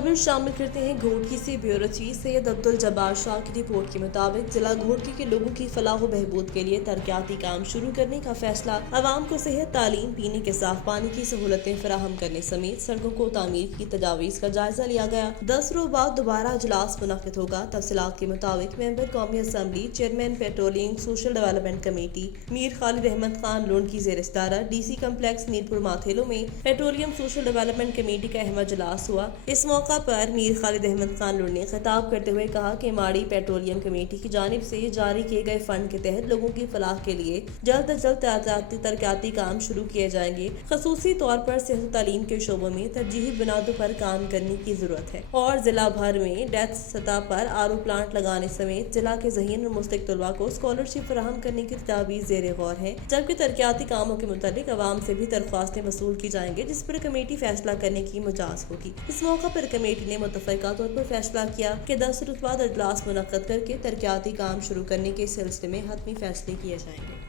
खबर शामिल करते हैं घोटकी से ब्यूरो चीफ सैयद अब्दुल जब्बार शाह की रिपोर्ट के मुताबिक जिला घोटकी के लोगों की फलाह बहबूद के लिए तरक्याती काम शुरू करने का फैसला आवाम को सेहत, तालीम, पीने के साफ पानी की सहूलतें फराहम करने समेत सड़कों को तामीर की तजावीज़ का जायजा लिया गया। 10 रोज बाद दोबारा इजलास मुनक़िद होगा। तफसीलात के मुताबिक मेंबर कौमी assembly, chairman patrolling social development committee Mir Khalid Ahmed Khan Lone की ज़ेर सदारत DC कम्प्लेक्स नीरपुर माथेलो में पेट्रोलियम सोशल डेवलपमेंट कमेटी का अहम इजलास हुआ। इस मौका पर मीर खालिद अहमद खान लोन ने खिताब करते हुए कहा कि माड़ी पेट्रोलियम कमेटी की जानिब से जारी किए गए फंड के तहत लोगों की फलाह के लिए जल्द अज जल्द तरक्याती काम शुरू किए जाएंगे। खसूसी तौर पर सेहत तालीम के शोबों में तरजीही बुनियादों पर काम करने की जरूरत है और जिला भर में डेथ सतह पर RO प्लांट लगाने समेत जिला के ज़हीन और मुस्तक तलबा को स्कॉलरशिप फराहम करने की तजावीज़ ज़ेर गौर है। जबकि तरक्याती कामों के मुतालिक अवाम से भी दरख्वास्तें वसूल की जाएंगी जिस पर कमेटी फैसला करने की मुजाज होगी। इस मौका पर कमेटी ने मुतफ़िका तौर पर फैसला किया कि 10 रोज बाद इजलास मुनक़्क़िद करके तरक्याती काम शुरू करने के सिलसिले में हतमी फैसले किए जाएंगे।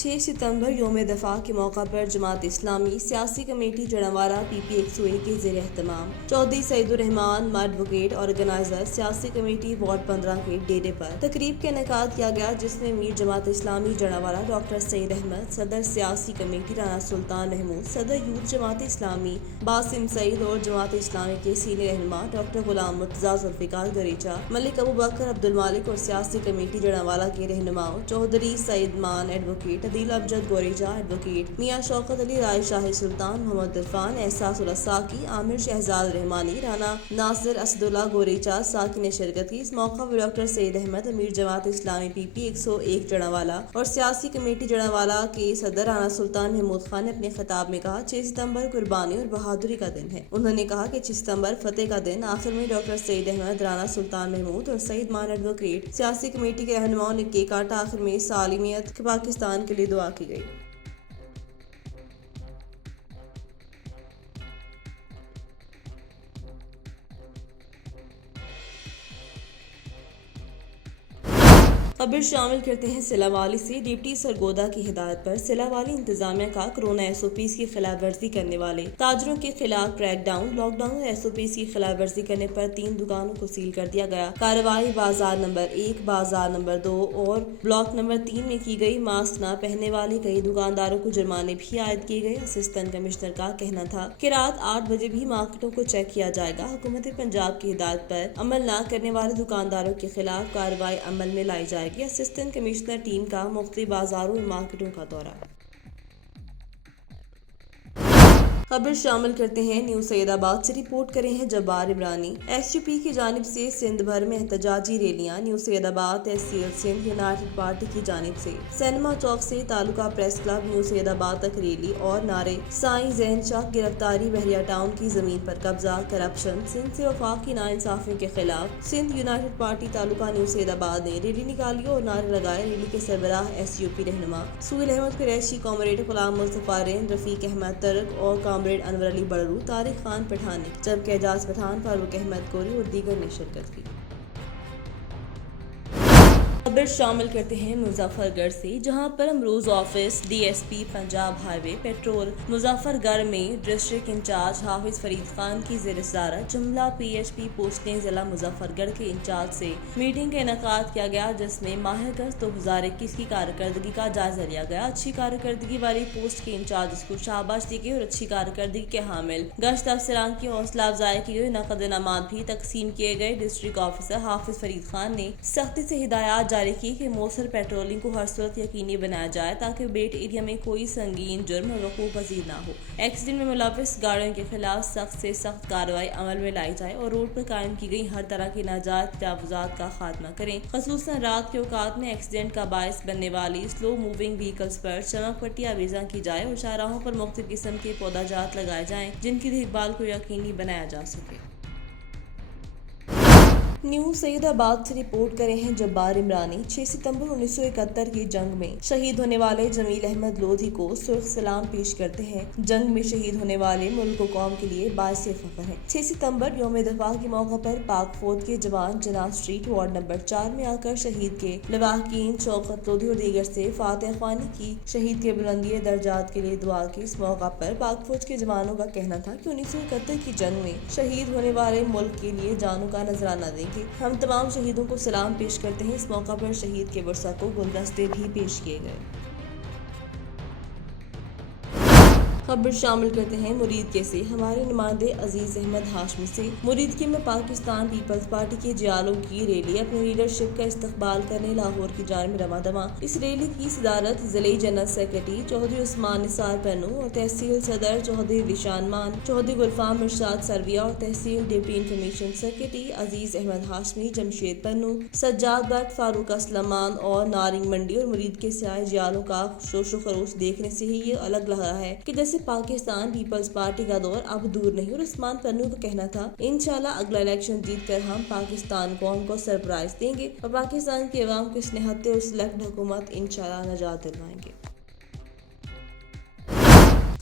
6 सितंबर यौम दफा के मौका पर जमात इस्लामी सियासी कमेटी जड़ावाला PP 101 के ज़ेर एहतमाम चौधरी सईदुर रहमान एडवोकेट ऑर्गेनाइजर सियासी कमेटी वार्ड 15 के डेरे पर तकरीब का इनेकाद किया गया, जिसमें मीर जमात इस्लामी जड़ावाला डॉक्टर सईद अहमद, सदर सियासी कमेटी राना सुल्तान महमूद, सदर यूथ जमात इस्लामी बासिम सईद और जमात इस्लामी के सीनियर रहनुमा डॉक्टर गुलाम मुर्तज़ा जुल्फ़िकार गरीचा, मलिक अबू बकर अब्दुल मालिक और सियासी कमेटी जड़ावाला के रहनुमाओं चौधरी सईद मान एडवोकेट, अदील अमजद गोरेजा एडवोकेट, मियां शौकत अली, राय शाही सुल्तान, मोहम्मद इरफान, एहसास उल साकी, आमिर शहजाद रहमानी, राना नासिर असदुल्ला गोरेचा साकी ने शिरकत की। इस मौका पर डॉक्टर सईद अहमद, अमीर जमात इस्लामी PP 101 जड़ावाला और सियासी कमेटी जड़ावाला के सदर राना सुल्तान महमूद खान ने अपने खिताब में कहा 6 सितंबर कुर्बानी और बहादुरी का दिन है। उन्होंने कहा कि 6 सितंबर फतेह का दिन। आखिर में डॉक्टर सईद अहमद, राना सुल्तान महमूद और सईद मान एडवोकेट सियासी कमेटी के रहनुमाओं ने केक काटा। आखिर में सालिमियत के पाकिस्तान के लिए दुआ की गई। खबर शामिल करते हैं सिलावाली से। डिप्टी सरगोदा की हिदायत पर सिलावाली इंतजामिया का कोरोना SOPs की खिलाफ वर्जी करने वाले ताजरों के खिलाफ क्रैकडाउन, लॉकडाउन और SOPs की खिलाफ वर्जी करने पर 3 दुकानों को सील कर दिया गया। कार्रवाई बाजार नंबर 1, बाजार नंबर 2 और ब्लॉक नंबर 3 में की गई। मास्क न पहनने वाले कई दुकानदारों को जुर्माने भी आयद किए गए। असिस्टेंट कमिश्नर का कहना था कि रात 8 बजे भी मार्केटों को चेक किया जाएगा। हुकूमत पंजाब की हिदायत पर अमल न करने वाले दुकानदारों के खिलाफ कार्रवाई अमल में लाई जाएगी। असिस्टेंट कमिश्नर टीम का मुख्तलिफ बाजारों और मार्केटों का दौरा। खबर शामिल करते हैं न्यू सैयदाबाद से। रिपोर्ट करें हैं जब्बार इमरानी। SUP की जानिब से सिंध भर में एहतजाजी रैलियां। न्यू सैयदाबाद तहसील सिंध यूनाइटेड पार्टी की जानिब से सिनेमा चौक से taluka press club new Saidabad तक रैली और नारे साईं ज़ैन शाह गिरफ्तारी, बहरिया टाउन की जमीन पर कब्जा, करप्शन, सिंध से वफाकी नाइंसाफी के खिलाफ Sindh united party taluka new Saeedabad ने रैली निकाली और नारे लगाए। रैली के सरबराह SUP रहनुमा सुहेल अहमद कुरैशी, कॉमरेड गुलाम मुस्तफा रेन, रफीक अहमद तर्क और कॉमरेड अनवर अली बड़रू, तारिक खान पठान ने, जबकि एजाज पठान, फारूक अहमद कोरी और दीगर ने शिरकत की। खबर शामिल करते हैं मुजफ्फरगढ़ से, जहां पर Ambrose office DSP Punjab highway petrol Muzaffargarh में डिस्ट्रिक्ट इंचार्ज हाफिज फरीद खान की ज़ेर सदारत जुमला PHP पोस्टें जिला मुजफ्फरगढ़ के इंचार्ज से मीटिंग का इनेकाद किया गया, जिसमें माह अगस्त 2021 की कारकर्दगी का जायजा लिया गया। अच्छी कारकर्दगी वाली पोस्ट के इंचार्ज को शाबाश दी गई और अच्छी कारकर्दगी के हामिल गश्त अफसरान की हौसला अफजाई की गई। नकद इनामात भी तकसीम किए गए। डिस्ट्रिक्ट ऑफिसर हाफिज फरीद खान ने सख्ती से हिदायत जारी की कि मौसर पेट्रोलिंग को हर सूरत यकीनी बनाया जाए ताकि बेट एरिया में कोई संगीन जुर्म वकूअ पजीर न हो। एक्सीडेंट में मुलविस गाड़ियों के खिलाफ सख्त से सख्त कार्रवाई अमल में लाई जाए और रोड पर कायम की गई हर तरह की नाजायज तजावुजात का खात्मा करें। खसूसन रात के औकात में एक्सीडेंट का बायस बनने वाली स्लो मूविंग व्हीकल्स पर चमक पट्टी आवेजा की जाए और शाहराहों पर मुख्तलिफ किस्म के पौधाजात लगाए जाएं जिनकी देखभाल को यकीनी बनाया जा सके। न्यूज सईदाबाद से रिपोर्ट करे हैं जब्बार इमरानी। 6 सितंबर 1971 की जंग में शहीद होने वाले जमील अहमद लोधी को सुर्ख सलाम पेश करते हैं। जंग में शहीद होने वाले मुल्क और कौम के लिए बाइसे फख्र है। 6 सितंबर यौम दफा के मौका पर पाक फौज के जवान जना स्ट्रीट वार्ड नंबर 4 में आकर शहीद के लवाहकीन शौकत लोधी और दीगर से फातिहा ख्वानी की। शहीद के बुलंदी दर्जात के लिए दुआ की। इस मौका पर पाक फौज के जवानों का कहना था कि 1971 की जंग में शहीद होने वाले मुल्क के लिए जानों का नजराना देंगे। हम तमाम शहीदों को सलाम पेश करते हैं। इस मौका पर शहीद के वर्सा को गुलदस्ते भी पेश किए गए। खबर शामिल करते हैं मुरीद के से हमारे नुमाइंदे अजीज अहमद हाशमी से। मुरीद के में पाकिस्तान पीपल्स पार्टी के जियालों की रैली अपनी लीडरशिप का इस्तकबाल करने लाहौर की जानिब रवा दवा। इस रैली की सदारत जिले जनरल सेक्रेटरी चौधरी उस्मान निसार पन्नू और तहसील सदर चौधरी रिशान मान, चौधरी गुलफाम इरशाद सरविया और तहसील डिप्टी इंफॉर्मेशन सेक्रेटरी अजीज अहमद हाशमी, जमशेद पन्नू, सज्जाद भट्ट, फारूक असलमान और नारिंग मंडी और मुरीद के से आए जियालों का जोशो खरोश देखने से ही ये अलग लग रहा है कि जैसे पाकिस्तान पीपल्स पार्टी का दौर अब दूर नहीं। और उस्मान पन्नू का कहना था इंशाल्लाह अगला इलेक्शन जीत कर हम पाकिस्तान कौम को सरप्राइज देंगे और पाकिस्तान की अवाम को स्नेहते और सिलेक्ट हुकूमत इंशाल्लाह नजात दिलवाएंगे।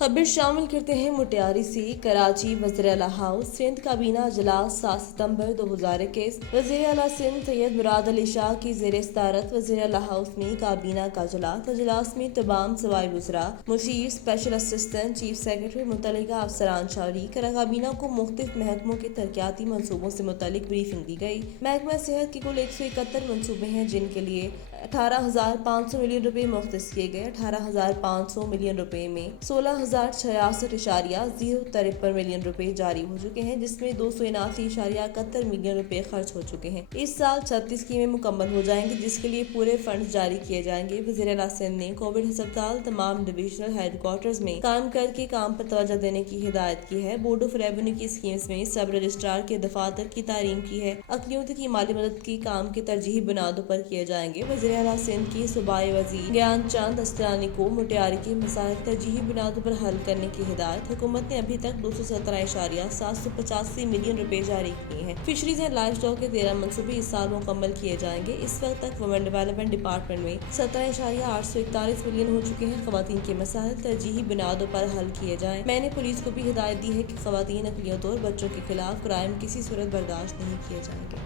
खबर शामिल करते हैं मुटियारी से। कराची वज़ीर आला हाउस सिंध काबीना इजलास 7 सितंबर 2021। वज़ीर आला सिंध सैयद मुराद अली शाह की ज़ेर सदारत वज़ीर आला हाउस में काबीना का इजलास में तमाम सवाई वज़रा, मुशीर, स्पेशल असिस्टेंट चीफ सेक्रेटरी, मुतल्लिका अफसरान शरीक। काबीना को मुख्तलिफ महकमों के तरक्याती मनसूबों से मुतल्लिक ब्रीफिंग दी गई। महकमा सेहत के कुल 171 मनसूबे हैं जिनके लिए 18,500 मिलियन रुपए मुख्तस किए गए। 18,500 मिलियन रुपए में 16,066.053 मिलियन रुपए जारी हो चुके हैं, जिसमें 279.71 मिलियन रुपए खर्च हो चुके हैं। इस साल 36 स्कीमें मुकम्मल हो जाएंगी जिसके लिए पूरे फंड जारी किए जाएंगे। वज़ीर आला सिंध ने कोविड अस्पताल तमाम डिविजनल हेडक्वार्टर्स में काम करके काम पर तवज्जो देने की हिदायत की है। बोर्ड ऑफ रेवेन्यू की स्कीम्स में सब रजिस्ट्रार के दफातर की तारीम की है। अक़लियतों की माली मदद की काम के तरजीही बुनियादों पर किए जाएंगे। वज़ीर आला सिंध की सूबाई वज़ीर ज्ञान चंद अस्तानी को मुटियारी के मसाइल तरजीही बुनियादों पर हल करने की हिदायत। हुकूमत ने अभी तक 217.785 मिलियन रुपए जारी किए हैं। फिशरीज एंड लाइफ स्टॉक के 13 मनसूबे इस साल मुकम्मल किए जाएंगे। इस वक्त तक वुमेन डेवलपमेंट डिपार्टमेंट में 17.841 मिलियन हो चुके हैं। खवातीन के मसाइल तरजीही बुनियादों पर हल किए जाएं। मैंने पुलिस को भी हिदायत दी है कि खवातीन, अक़लियतों और बच्चों के खिलाफ क्राइम किसी सूरत बर्दाश्त नहीं किए जाएंगे।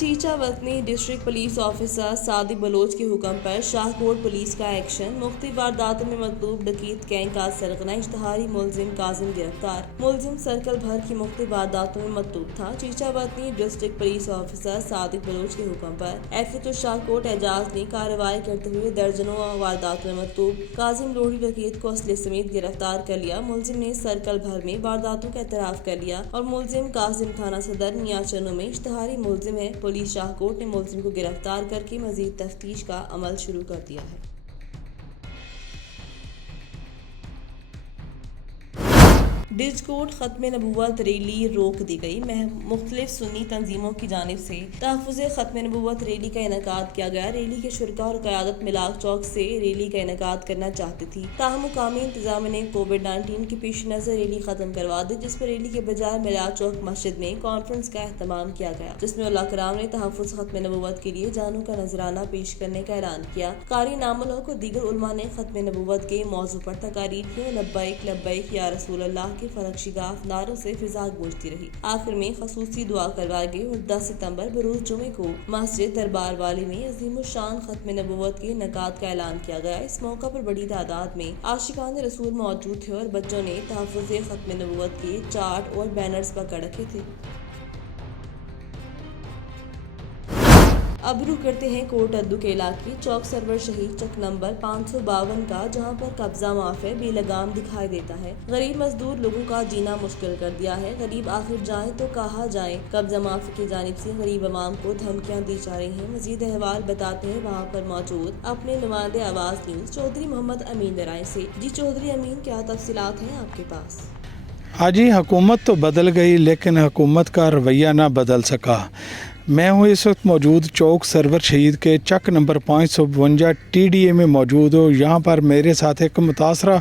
टीचा वतनी district police officer Sadiq Baloch के हुक्म पर शाहकोट पुलिस का एक्शन। मुख्तलिफ वारदातों में मतलूब डकैत गैंग का सरगना। इश्तहारी मुलजिम काजिम गिरफ्तार। मुलजिम सर्कल भर की मुख्तलिफ वारदातों में मतलूब था। टीचा वतनी district police officer Sadiq Baloch के हुक्म पर एफएचओ शाहकोट एजाज ने कार्रवाई करते हुए दर्जनों वारदातों में मतलूब काजिम लोधी डकैत को असले समेत गिरफ्तार कर लिया। मुलजिम ने सर्कल भर में वारदातों का एतराफ कर लिया और मुलजिम काजिम थाना सदर मियाचनों में इश्तहारी मुलजिम है। पुलिस शाहकोट ने मुलजिम को गिरफ्तार करके मजीद तफ्तीश का अमल शुरू कर दिया है। डिजकोट खत्म नबूवत रैली रोक दी गई। मुख्तलिफ सुन्नी तंजीमों की जानिब से तहफ़्फ़ुज़ खत्म नबूवत रैली का इनेकाद किया गया। रैली के शुरका और क़यादत मिलाक चौक से रैली का इनेकाद करना चाहती थी, ताहम मुकामी इंतजामिया ने कोविड-19 के पेश नज़र रैली खत्म करवा दी, जिस पर रैली के बजाय मिलाक चौक मस्जिद में कॉन्फ्रेंस का एहतमाम किया गया, जिसमें उलमा कराम ने तहफ़्फ़ुज़ खत्म नबूवत के लिए जानों का नजराना पेश करने का ऐलान किया। कारी नामुल हक और दीगर उलमा ने खत्म नबूवत के मौजू पर तकारीर की। लब्बैक लब्बैक या रसूल अल्लाह के फरकशिगाफ नारों से फिजा गूंजती रही। आखिर में खसूसी दुआ करवाई गई और 10 सितंबर बरोज जुमे को मस्जिद दरबार वाली में अज़ीमुश्शान खत्म नबूवत के इनेकाद का ऐलान किया गया। इस मौका पर बड़ी तादाद में आशिकान रसूल मौजूद थे और बच्चों ने तहफ़्फ़ुज़ खत्म नबूवत के चार्ट और बैनर्स पकड़ रखे थे। अब रुख करते हैं कोट अद्दू के इलाके चौक सरवर शहीद चक नंबर 552 का, जहां पर कब्जा माफिया बेलगाम दिखाई देता है। गरीब मजदूर लोगों का जीना मुश्किल कर दिया है। गरीब आखिर जाए तो कहाँ जाए। कब्जा माफिया की जानिब से गरीब अवाम को धमकियां दी जा रही हैं। मजीद अहवाल बताते हैं वहाँ पर मौजूद अपने नुमाइंदे आवाज न्यूज चौधरी मोहम्मद अमीन दराय से। जी चौधरी अमीन, क्या तफसीलात हैं आपके पास? हाँ जी, हुकूमत तो बदल गई लेकिन हुकूमत का रवैया ना बदल सका। میں ہوں اس وقت موجود چوک سرور شہید کے چک نمبر 552 TDA میں موجود ہوں. یہاں پر میرے ساتھ ایک متاثرہ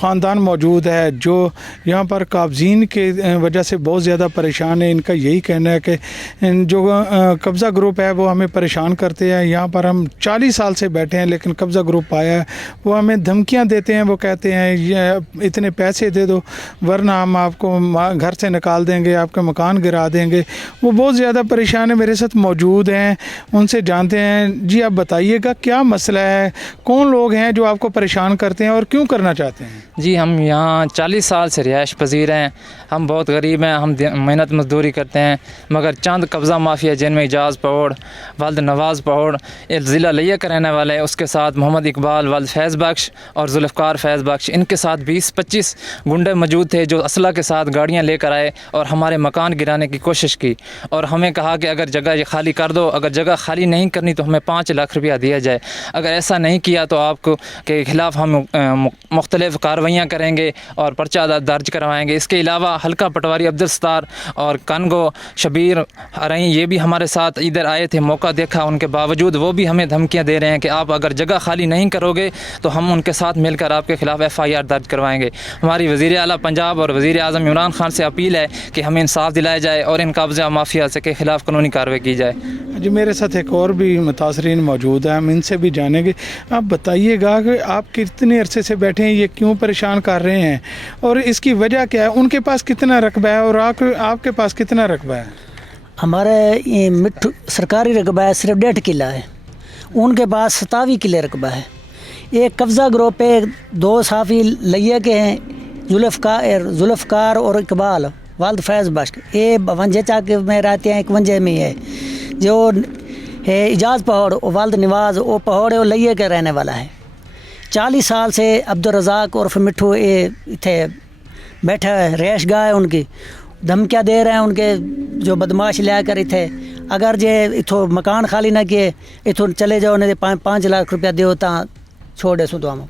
خاندان موجود ہے جو یہاں پر قابضین کے وجہ سے بہت زیادہ پریشان ہے. ان کا یہی کہنا ہے کہ جو قبضہ گروپ ہے وہ ہمیں پریشان کرتے ہیں. یہاں پر ہم 40 سال سے بیٹھے ہیں لیکن قبضہ گروپ آیا ہے, وہ ہمیں دھمکیاں دیتے ہیں. وہ کہتے ہیں یہ اتنے پیسے دے دو ورنہ ہم آپ کو گھر سے نکال دیں گے, آپ کا مکان گرا دیں گے. وہ بہت زیادہ پریشان ہے, میرے ساتھ موجود ہیں, ان سے جانتے ہیں. جی آپ بتائیے گا کیا مسئلہ ہے, کون لوگ ہیں جو آپ کو پریشان کرتے ہیں اور کیوں کرنا چاہتے ہیں؟ جی ہم یہاں 40 سال سے رہائش پذیر ہیں. ہم بہت غریب ہیں, ہم محنت مزدوری کرتے ہیں, مگر چند قبضہ مافیا جن میں اعجاز پہوڑ, والد نواز پہوڑ ضلع لیہ کا رہنے والا ہے, اس کے ساتھ محمد اقبال, والد فیض بخش اور ذوالفقار فیض بخش, ان کے ساتھ 20-25 گنڈے موجود تھے جو اسلحہ کے ساتھ گاڑیاں لے کر آئے اور ہمارے مکان گرانے کی کوشش کی. اور ہمیں کہا کہ اگر جگہ یہ خالی کر دو, اگر جگہ خالی نہیں کرنی تو ہمیں 5 لاکھ روپیہ دیا جائے, اگر ایسا نہیں کیا تو آپ کو کے خلاف ہم مختلف کارروائیاں کریں گے اور پرچہ درج کروائیں گے. اس کے علاوہ حلقہ پٹواری عبدالستار اور کنگو شبیر ارئیں یہ بھی ہمارے ساتھ ادھر آئے تھے, موقع دیکھا, ان کے باوجود وہ بھی ہمیں دھمکیاں دے رہے ہیں کہ آپ اگر جگہ خالی نہیں کرو گے تو ہم ان کے ساتھ مل کر آپ کے خلاف FIR درج کروائیں گے. ہماری وزیر اعلیٰ پنجاب اور وزیر اعظم عمران خان سے اپیل ہے کہ ہمیں انصاف دلایا جائے اور ان قبضہ مافیا کے خلاف قانونی کارروائی کی جائے. جی میرے ساتھ ایک اور بھی متاثرین موجود ہیں, ہم ان سے بھی جانیں گے. آپ بتائیے گا کہ آپ کتنے عرصے سے بیٹھے ہیں, یہ کیوں پریشان کر رہے ہیں اور اس کی وجہ کیا ہے؟ ان کے پاس کتنا رقبہ ہے اور آپ کے پاس کتنا رقبہ ہے؟ ہمارے مٹھو سرکاری رقبہ ہے صرف 1.5 کلہ ہے, ان کے پاس 27 کلے رقبہ ہے. ایک قبضہ گروپ پہ 2 صافی لیہ کے ہیں, ذوالفقار اور اقبال, والد فیض بخش. یہ ونجے چاک میں رہتے ہیں, ایک ونجے میں ہے. جو ہے اعجاز پہوڑ, والد نواز, وہ پہوڑ ہے, وہ لیہ کے رہنے والا ہے. 40 سال سے عبدالرزاق عرف مٹھو یہ اتنے بیٹھا ہے, رہائش گاہ ہے ان کی. دھمکیاں دے رہے ہیں ان کے جو بدماش لے کر اتنے, اگر جے اتھو مکان خالی نہ کیے اتھو چلے جاؤ, انہیں 5 لاکھ روپیہ دیو تا چھوڑے سو تو ہم.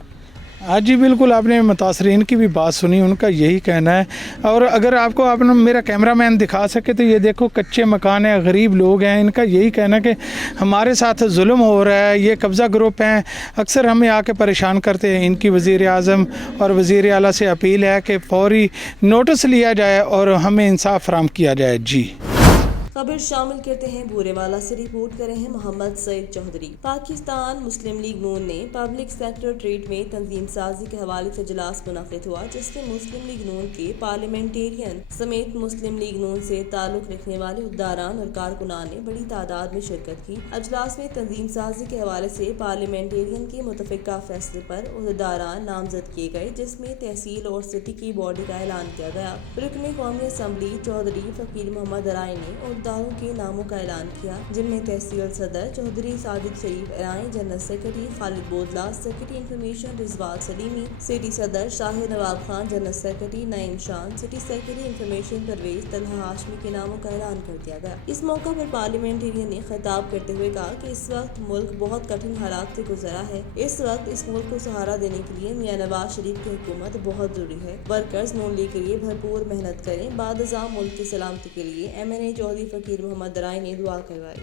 ہاں جی بالکل, آپ نے متاثرین کی بھی بات سنی, ان کا یہی کہنا ہے. اور اگر آپ کو میرا کیمرہ مین دکھا سکے تو یہ دیکھو کچے مکان ہیں, غریب لوگ ہیں. ان کا یہی کہنا ہے کہ ہمارے ساتھ ظلم ہو رہا ہے, یہ قبضہ گروپ ہیں, اکثر ہمیں آ کے پریشان کرتے ہیں. ان کی وزیر اعظم اور وزیر اعلیٰ سے اپیل ہے کہ فوری نوٹس لیا جائے اور ہمیں انصاف فراہم کیا جائے. جی خبر شامل کرتے ہیں بورے والا سے. رپورٹ کرے ہیں محمد سعید چودھری. پاکستان مسلم لیگ نون نے پبلک سیکٹر ٹریڈ میں تنظیم سازی کے حوالے سے اجلاس منعقد ہوا, جس میں مسلم لیگ نون کے پارلیمنٹیرین سمیت مسلم لیگ نون سے تعلق رکھنے والے عہدیداران اور کارکنان نے بڑی تعداد میں شرکت کی. اجلاس میں تنظیم سازی کے حوالے سے پارلیمنٹیرین کے متفقہ فیصلے پر عہدیداران نامزد کیے گئے, جس میں تحصیل اور سٹی کی باڈی کا اعلان کیا گیا. رکن قومی اسمبلی چودھری فقیر محمد ارائیں نے عہدیداروں کے ناموں کا اعلان کیا, جن میں تحصیل صدر Chaudhry Sajid Sharif Arain, general secretary Khalid Bodla, secretary information Rizwan Salimi, city صدر Shahid Nawab Khan, general secretary Naeem Shan, city secretary information Pervaiz Talha Hashmi کے ناموں کا اعلان کر دیا گیا. اس موقع پر پارلیمنٹیرین نے خطاب کرتے ہوئے کہا کہ اس وقت ملک بہت کٹھن حالات سے گزرا ہے. اس وقت اس ملک کو سہارا دینے کے لیے میاں نواز شریف کی حکومت بہت ضروری ہے. ورکرز نون لیگ کے لیے بھرپور محنت کریں. بعد ازاں ملک کی سلامتی کے لیے MNA چودھری فقیر محمد ارائیں نے دعا کروائی.